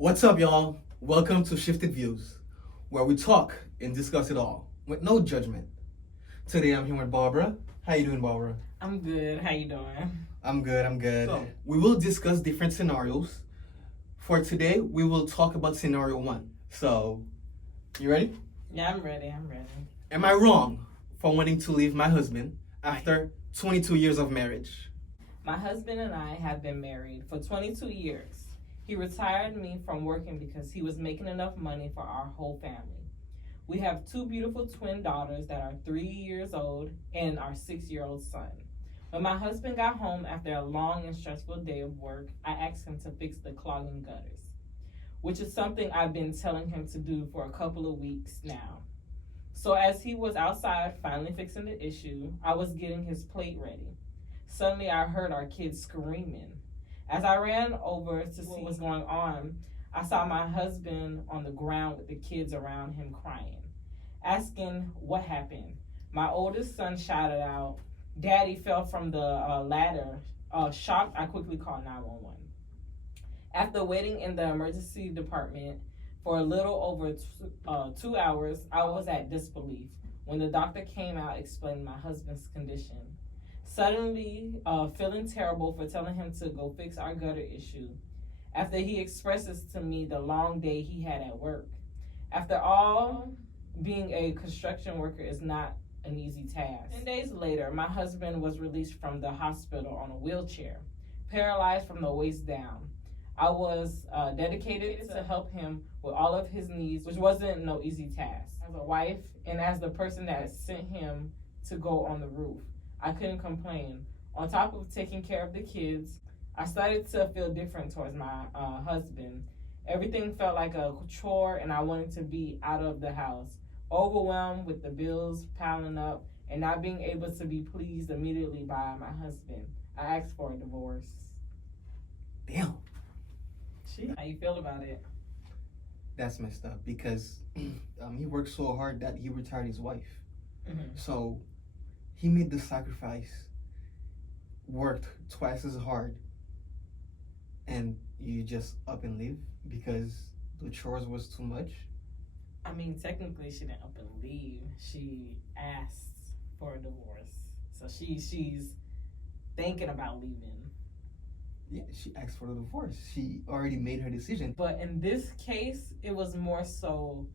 What's up, y'all? Welcome to Shifted Views, where we talk and discuss it all with no judgment. Today, I'm here with Barbara. How you doing, Barbara? I'm good. How you doing? I'm good. I'm good. So, we will discuss different scenarios. For today, we will talk about scenario one. So, you ready? Yeah, I'm ready. Am I wrong for wanting to leave my husband after 22 years of marriage? My husband and I have been married for 22 years. He retired me from working because he was making enough money for our whole family. We have two beautiful twin daughters that are 3 years old and our 6-year-old son. When my husband got home after a long and stressful day of work, I asked him to fix the clogging gutters, which is something I've been telling him to do for a couple of weeks now. So as he was outside finally fixing the issue, I was getting his plate ready. Suddenly I heard our kids screaming. As I ran over to see what was going on, I saw my husband on the ground with the kids around him crying, asking what happened. My oldest son shouted out, "Daddy fell from the ladder." Shocked, I quickly called 911. After waiting in the emergency department for a little over 2 hours, I was at disbelief when the doctor came out explaining my husband's condition. Suddenly, feeling terrible for telling him to go fix our gutter issue, after he expresses to me the long day he had at work. After all, being a construction worker is not an easy task. 10 days later, my husband was released from the hospital on a wheelchair, paralyzed from the waist down. I was dedicated to help him with all of his needs, which wasn't no easy task. As a wife and as the person that sent him to go on the roof, I couldn't complain. On top of taking care of the kids, I started to feel different towards my husband. Everything felt like a chore and I wanted to be out of the house, overwhelmed with the bills piling up and not being able to be pleased immediately by my husband. I asked for a divorce. Damn. How you feel about it? That's messed up because he worked so hard that he retired his wife. Mm-hmm. So he made the sacrifice, worked twice as hard, and you just up and leave because the chores was too much? I mean, technically she didn't up and leave. She asked for a divorce. So she's thinking about leaving. Yeah, she asked for the divorce. She already made her decision. But in this case, it was more so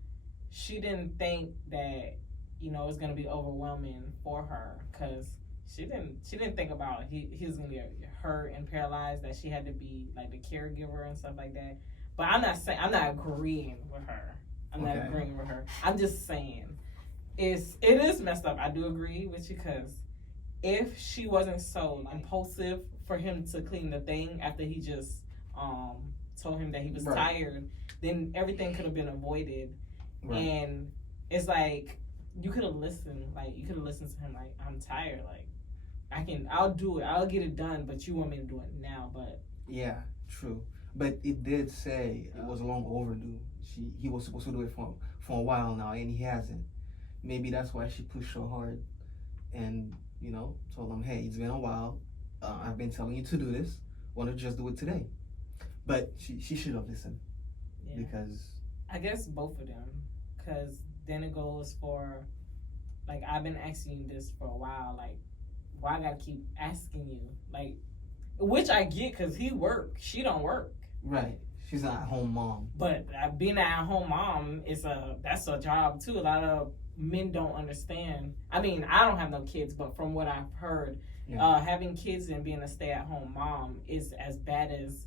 she didn't think that, it was gonna be overwhelming for her because she didn't think about he was gonna get hurt and paralyzed, that she had to be like the caregiver and stuff like that. But I'm not agreeing with her. I'm just saying it is messed up. I do agree with you because if she wasn't so impulsive for him to clean the thing after he just told him that he was tired, then everything could have been avoided. Right. And it's like you could have listened. Like you could have listened to him. Like, I'm tired. Like I'll do it. I'll get it done. But you want me to do it now. But yeah, true. But it did say it was long overdue. He was supposed to do it for a while now, and he hasn't. Maybe that's why she pushed so hard, and told him, "Hey, it's been a while. I've been telling you to do this. Why don't you just do it today?" But she should have listened, because I guess both of them. Because then it goes for, like, I've been asking you this for a while. Like, why I gotta keep asking you? Like, which I get because he works. She don't work. Right. She's an at-home mom. But being an at-home mom that's a job too. A lot of men don't understand. I mean, I don't have no kids, but from what I've heard, having kids and being a stay-at-home mom is as bad as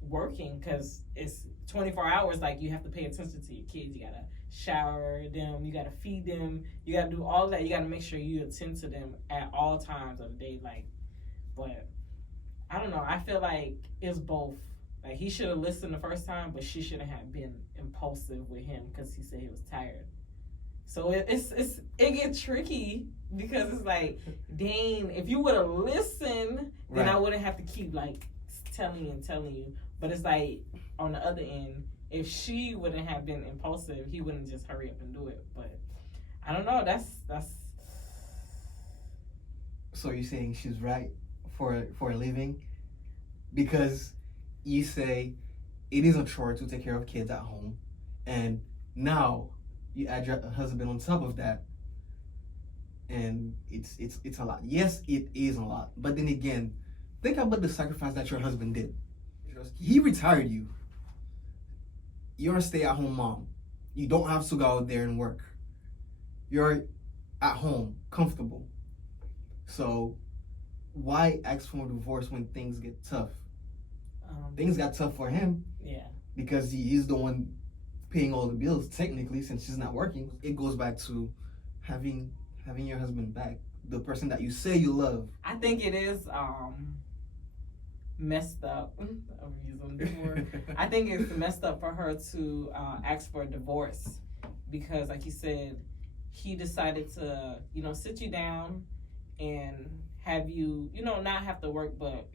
working because it's 24 hours. Like, you have to pay attention to your kids. You gotta shower them, you gotta feed them, you gotta do all that. You gotta make sure you attend to them at all times of the day. Like, but I don't know. I feel like it's both. Like, he should have listened the first time, but she shouldn't have been impulsive with him because he said he was tired. So it gets tricky because it's like, dang, if you would have listened, then I wouldn't have to keep like telling you. But it's like on the other end, if she wouldn't have been impulsive, he wouldn't just hurry up and do it. But I don't know. That's. So you're saying she's right for a living? Because you say it is a chore to take care of kids at home, and now you add your husband on top of that, and it's a lot. Yes, it is a lot, but then again, think about the sacrifice that your husband did. He retired you. You're a stay-at-home mom. You don't have to go out there and work. You're at home, comfortable. So why ask for a divorce when things get tough? Things got tough for him. Yeah. Because he is the one paying all the bills, technically, since she's not working. It goes back to having your husband back, the person that you say you love. I think it is messed up. I'm using the word. I think it's messed up for her to ask for a divorce because, like you said, he decided to, sit you down and have you, not have to work, but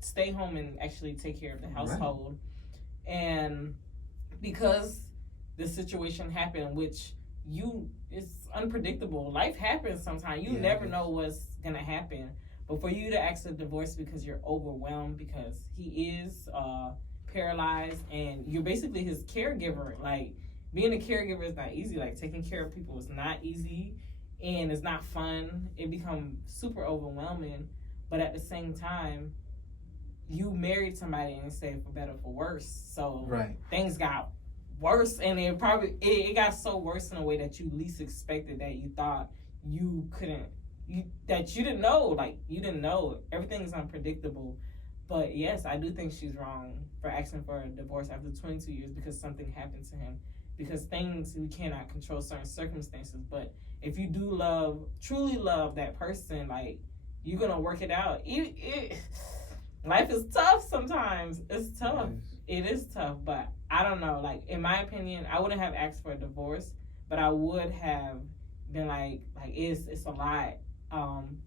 stay home and actually take care of the household. Right. And because the situation happened, which it's unpredictable. Life happens sometimes. You never know what's gonna happen. But for you to ask a divorce because you're overwhelmed, because he is paralyzed and you're basically his caregiver. Like, being a caregiver is not easy. Like, taking care of people is not easy and it's not fun. It becomes super overwhelming. But at the same time, you married somebody and stayed for better for worse. So things got worse, and it got so worse in a way that you least expected, that you thought you didn't know. Like, you didn't know. Everything's unpredictable. But yes, I do think she's wrong for asking for a divorce after 22 years because something happened to him. Because things, we cannot control certain circumstances. But if you do truly love that person, like, you're gonna work it out. Life is tough sometimes. It's tough. It is tough, but I don't know. Like, in my opinion, I wouldn't have asked for a divorce, but I would have been like it's a lot.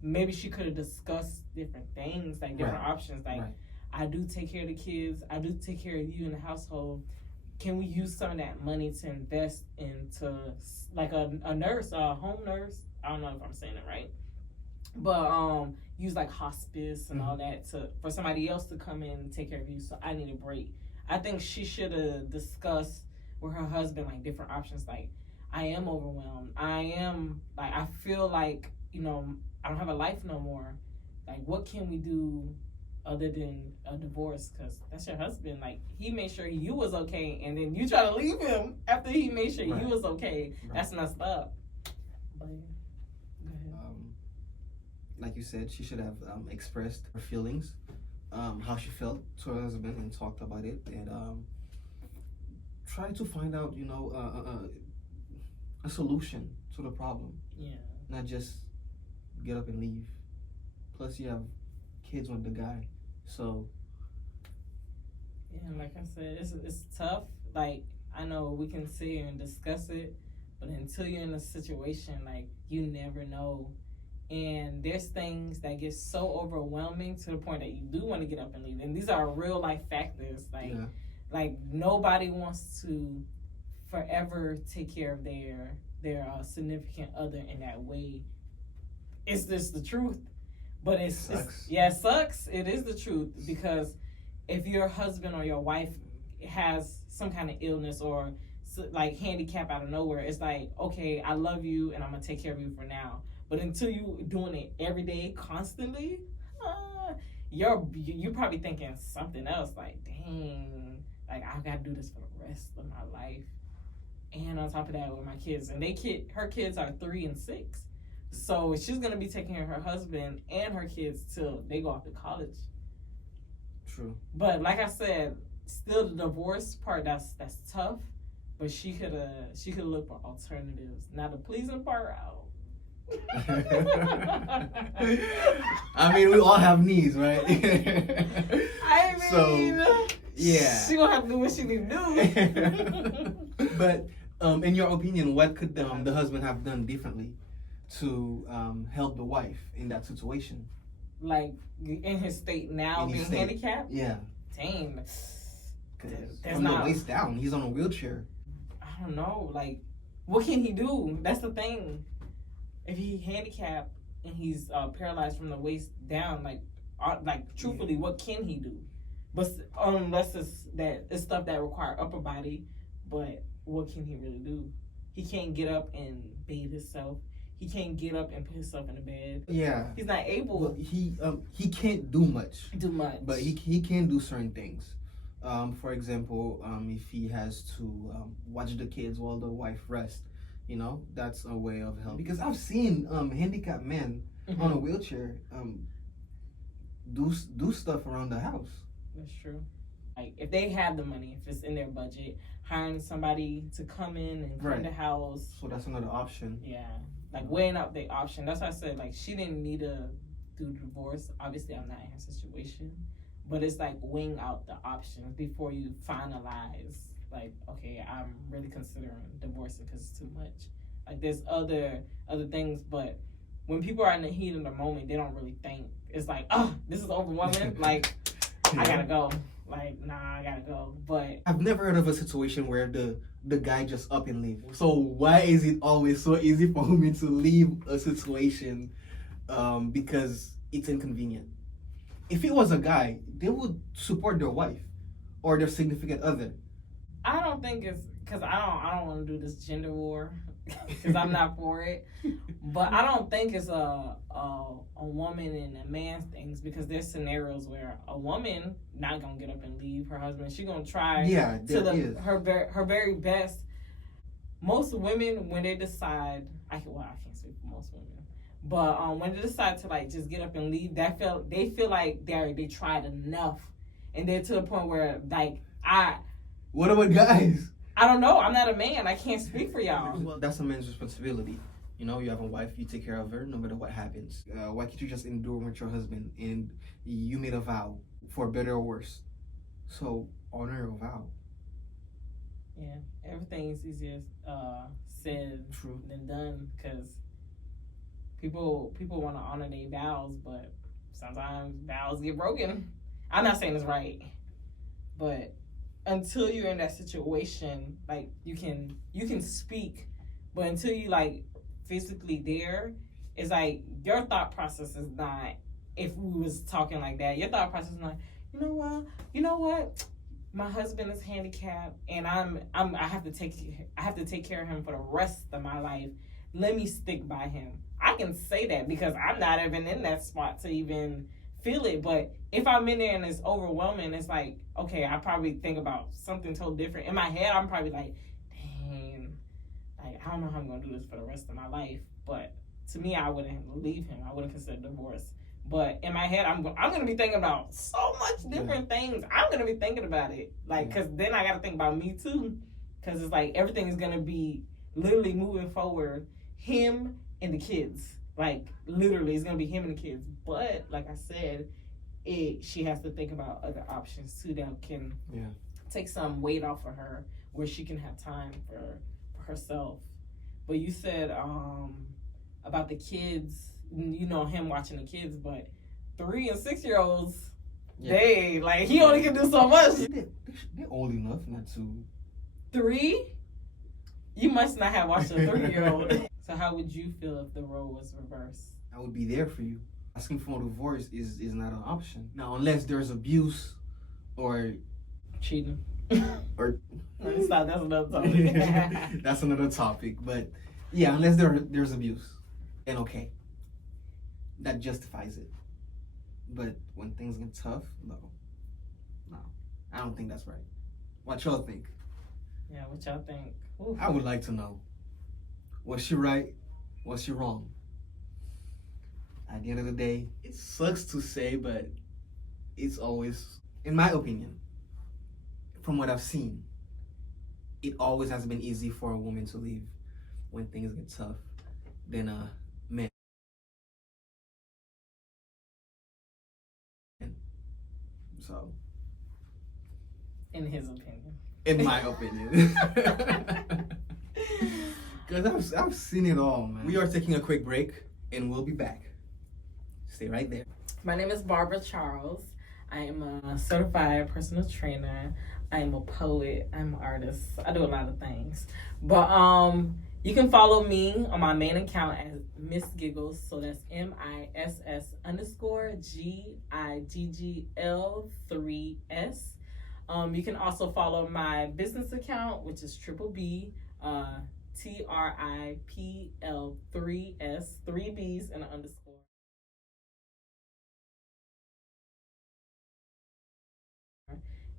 Maybe she could have discussed different things, like different options. Like, I do take care of the kids. I do take care of you in the household. Can we use some of that money to invest into, like, a nurse, a home nurse? I don't know if I'm saying it right. But use like hospice and all that for somebody else to come in and take care of you. So I need a break. I think she should have discussed with her husband, like, different options. Like, I am overwhelmed. I feel like, I don't have a life no more. Like, what can we do other than a divorce? Because that's your husband. Like, he made sure you was okay, and then you try to leave him after he made sure you was okay. That's messed up. But like you said, she should have expressed her feelings, how she felt to her husband, and talked about it, and try to find out, a solution to the problem. Yeah. Not just get up and leave. Plus, you have kids with the guy, so. Yeah, like I said, it's tough. Like, I know we can sit here and discuss it, but until you're in a situation, like, you never know. And there's things that get so overwhelming to the point that you do want to get up and leave. And these are real life factors. Like nobody wants to forever take care of their significant other in that way. It's just the truth. But it sucks. It is the truth, because if your husband or your wife has some kind of illness or like handicap out of nowhere, it's like, okay, I love you and I'm gonna take care of you for now. But until you doing it every day, constantly, you're probably thinking something else. Like, dang, like, I gotta do this for the rest of my life. And on top of that, with my kids, and her kids are 3 and 6, so she's gonna be taking care of her husband and her kids till they go off to college. True. But like I said, still the divorce part, that's tough. But she could look for alternatives. Now the pleasing part out. I mean, we all have needs, right? I mean, so, yeah. She gonna have to do what she need to do. But in your opinion, what could the husband have done differently to help the wife in that situation? Like, in his state now, being handicapped? Yeah. Dang. From the waist down, he's on a wheelchair. I don't know. Like, what can he do? That's the thing. If he's handicapped and he's paralyzed from the waist down, like truthfully, what can he do? But unless it's stuff that require upper body, but what can he really do? He can't get up and bathe himself. He can't get up and put himself in the bed. Yeah. He's not able. Well, he can't do much. But he can do certain things. For example, if he has to watch the kids while the wife rests, that's a way of help. Because I've seen handicapped men on a wheelchair do stuff around the house. That's true. Like if they have the money, if it's in their budget, hiring somebody to come in and clean the house. So that's another option. Yeah, like weighing out the option. That's why I said like she didn't need to do the divorce. Obviously, I'm not in her situation, but it's like weighing out the options before you finalize. Like, okay, I'm really considering divorcing because it's too much. Like there's other things, but when people are in the heat of the moment, they don't really think. It's like, oh, this is overwhelming. Like, I gotta go. Like, nah, I gotta go. But I've never heard of a situation where the guy just up and leave. So why is it always so easy for women to leave a situation because it's inconvenient? If it was a guy, they would support their wife or their significant other. I don't think it's because I don't want to do this gender war because I'm not for it. But I don't think it's a woman and a man's things because there's scenarios where a woman not gonna get up and leave her husband. She gonna try her very best. Most women when they decide, I can't speak for most women, but when they decide to like just get up and leave, they feel like they tried enough, and they're to the point where like What about guys? I don't know. I'm not a man. I can't speak for y'all. Well, that's a man's responsibility. You have a wife, you take care of her no matter what happens. Why can't you just endure with your husband? And you made a vow, for better or worse. So honor your vow. Yeah, everything is easier said than done because people want to honor their vows, but sometimes vows get broken. I'm not saying it's right, but until you're in that situation, like you can speak, but until you like physically there, it's like your thought process is not. If we was talking like that, your thought process is not. You know what? My husband is handicapped, and I have to take care of him for the rest of my life. Let me stick by him. I can say that because I'm not even in that spot to even feel it. But if I'm in there and it's overwhelming, it's like, okay, I probably think about something totally different. In my head, I'm probably like, dang, like I don't know how I'm gonna do this for the rest of my life. But to me, I wouldn't leave him. I wouldn't consider divorce. But in my head, I'm gonna be thinking about so much different things. I'm gonna be thinking about it, like, cause then I gotta think about me too, cause it's like everything is gonna be literally moving forward. Him and the kids, like literally, it's gonna be him and the kids. But like I said, she has to think about other options too that can take some weight off of her, where she can have time for herself. But you said about the kids. Him watching the kids, but 3 and 6 year olds, they like he only can do so much. They're old enough not to. 3? You must not have watched a 3-year-old. So how would you feel if the role was reversed? I would be there for you. Asking for a divorce is not an option. Now, unless there's abuse or cheating. Or that's another topic. That's another topic. But yeah, unless there's abuse, then okay. That justifies it. But when things get tough, no. I don't think that's right. What y'all think? Yeah, what y'all think? Oof. I would like to know. Was she right? Was she wrong? At the end of the day, it sucks to say, but it's always, in my opinion, from what I've seen, it always has been easy for a woman to leave when things get tough than a man. So, in his opinion. In my opinion. Because I've seen it all, man. We are taking a quick break, and we'll be back. Stay right there. My name is Barbara Charles. I am a certified personal trainer. I am a poet. I'm an artist. I do a lot of things. But You can follow me on my main account as Miss Giggles. So that's MISS_GIGGL3S. You can also follow my business account, which is Triple B, TRIPL3S, 3Bs and an underscore.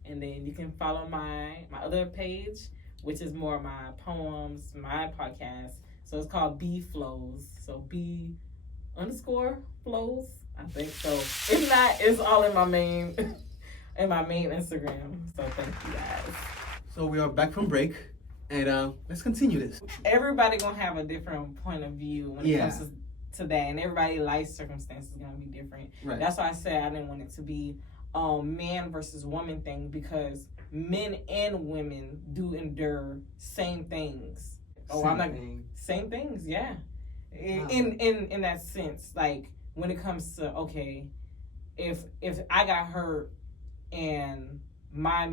And then you can follow my other page, which is more my poems, my podcast. So it's called B Flows. So B_flows, I think so. If not, it's all in my main Instagram. So thank you guys. So we are back from break, and let's continue this. Everybody gonna have a different point of view when it comes to that, and everybody's life circumstances gonna be different. Right. That's why I said I didn't want it to be man versus woman thing, because men and women do endure same things. Same things, yeah. Wow. In that sense, like when it comes to, okay, if I got hurt and my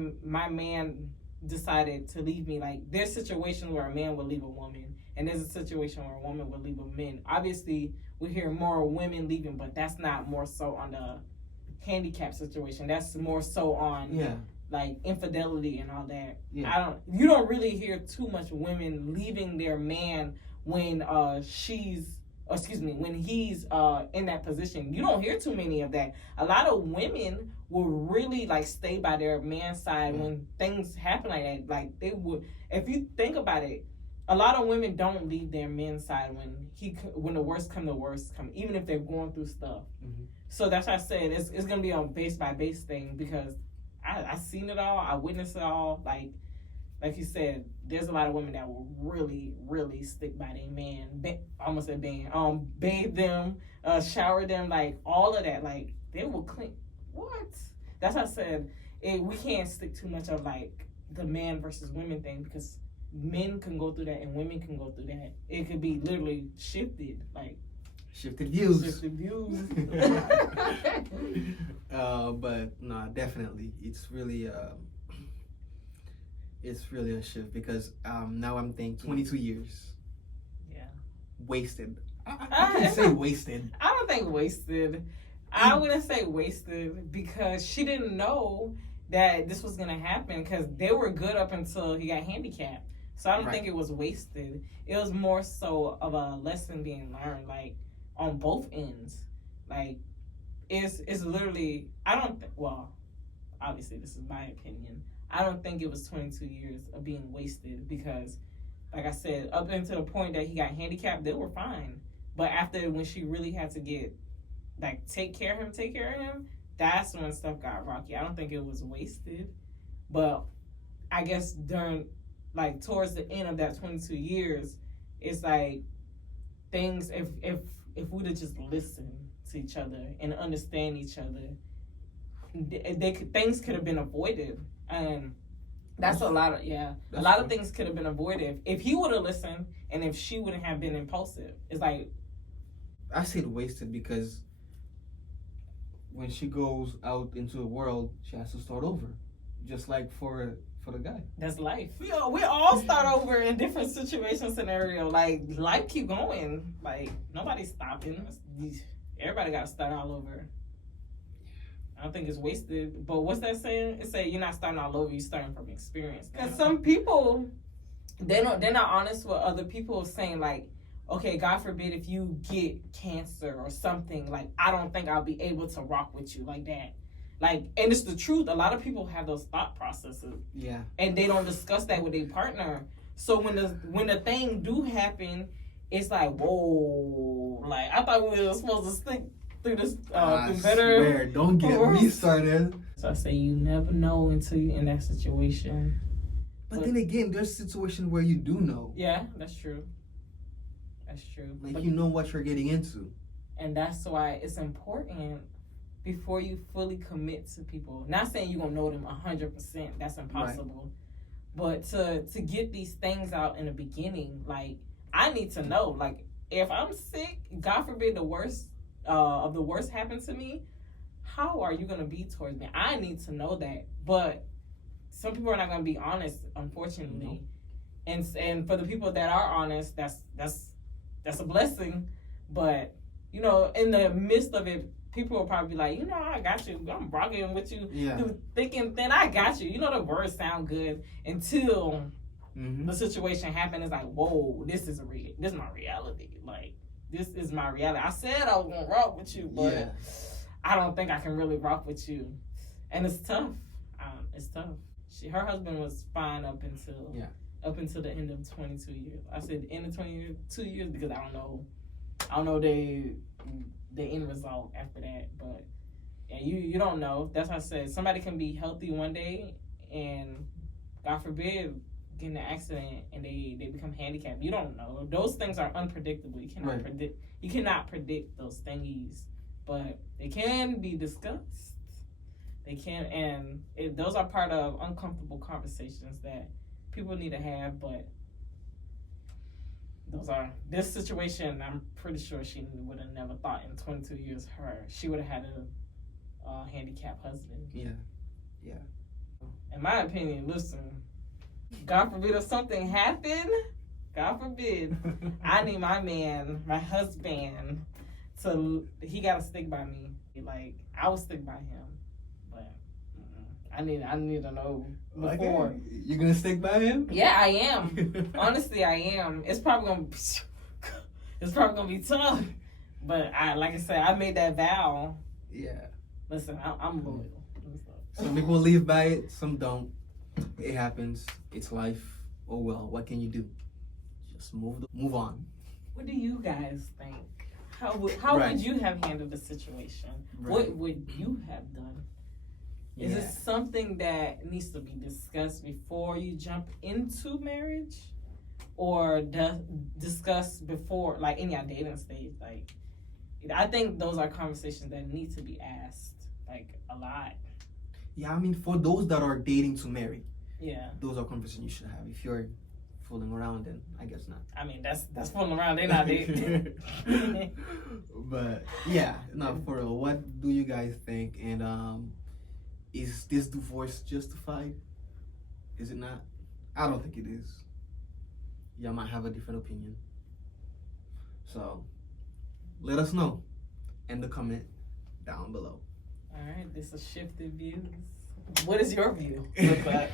man decided to leave me, like there's situations where a man would leave a woman, and there's a situation where a woman would leave a man. Obviously, we hear more women leaving, but that's not more so on the handicap situation. That's more so on like infidelity and all that. You don't really hear too much women leaving their man when when he's in that position. You don't hear too many of that. A lot of women will really like stay by their man's side when things happen like that. Like they would, if you think about it, a lot of women don't leave their men's side when the worst come, even if they're going through stuff. Mm-hmm. So that's why I said it's gonna be on base by base thing, because I seen it all, I witnessed it all. Like you said, there's a lot of women that will really, really stick by their man. Almost said bathe them, shower them, like all of that. Like they will clean. What? That's why I said we can't stick too much of like the man versus women thing, because men can go through that and women can go through that. It could be literally shifted, like. Shifted views. But no, definitely, it's really a shift, because now I'm thinking 22 years. Yeah. Wasted. I can't say wasted. I don't think wasted. I wouldn't say wasted, because she didn't know that this was gonna happen, because they were good up until he got handicapped. So I don't think it was wasted. It was more so of a lesson being learned, like on both ends. Like it's literally, well, obviously this is my opinion. I don't think it was 22 years of being wasted, because like I said, up until the point that he got handicapped, they were fine. But after, when she really had to get like take care of him, that's when stuff got rocky. I don't think it was wasted. But I guess during, like towards the end of that 22 years, it's like things, if we'd have just listened to each other and understand each other, things could have been avoided. And that's a lot of things could have been avoided if he would have listened, and if she wouldn't have been impulsive. It's like, I said wasted, because when she goes out into the world, she has to start over, just like for the guy. That's life. We all start over in different situation scenario. Like life keep going. Like nobody's stopping. Everybody got to start all over. I don't think it's wasted. But what's that saying? It say you're not starting all over. You're starting from experience. Because some people, they're not honest with other people, saying like, okay, God forbid if you get cancer or something, like I don't think I'll be able to rock with you like that. Like, and it's the truth. A lot of people have those thought processes. Yeah. And they don't discuss that with their partner. So when the thing do happen, it's like, whoa, like I thought we were supposed to stick through this through better. Swear, don't get me started. So I say you never know until you're in that situation. But then again, there's situations where you do know. Yeah, that's true. That's true. Like, but you know what you're getting into. And that's why it's important, before you fully commit to people. Not saying you're going to know them 100%. That's impossible. Right. But to get these things out in the beginning, like, I need to know. Like, if I'm sick, God forbid the worst of the worst happened to me, how are you going to be towards me? I need to know that. But some people are not going to be honest, unfortunately. And for the people that are honest, that's a blessing. But you know, in the midst of it, people will probably be like, you know, I got you. I'm rocking with you through thick and thin. I got you. You know, the words sound good until the situation happens. It's like, whoa, this is my reality. Like, this is my reality. I said I was gonna rock with you, but I don't think I can really rock with you, and it's tough. It's tough. Her husband was fine up until the end of 22 years. I said end of 22 years because I don't know the end result after that. But yeah, you don't know. That's why I said somebody can be healthy one day and God forbid get in an accident and they become handicapped. You don't know. Those things are unpredictable. You cannot predict those thingies, but they can be discussed. They can, and those are part of uncomfortable conversations that people need to have. But this situation. I'm pretty sure she would have never thought in 22 years she would have had a handicapped husband. Yeah. In my opinion, listen, God forbid if something happened, God forbid, I need my man, my husband, he gotta stick by me. Like I will stick by him. I need to know before. Okay. You gonna stick by him? Yeah, I am. Honestly, I am. It's probably gonna be tough, but like I said, I made that vow. Yeah. Listen, I'm loyal. Some people live by it, some don't. It happens. It's life. Oh well. What can you do? Just move on. What do you guys think? How would you have handled the situation? Right. What would you have done? Is it something that needs to be discussed before you jump into marriage, or discuss before, like in your dating stage? Like, I think those are conversations that need to be asked, like a lot. Yeah, I mean, for those that are dating to marry, those are conversations you should have. If you're fooling around, then I guess not. I mean, that's fooling around. They're not dating. But yeah, no, for real. What do you guys think? And is this divorce justified? Is it not? I don't think it is. Y'all might have a different opinion. So, let us know in the comment down below. All right, this is Shifted Views. What is your view look like?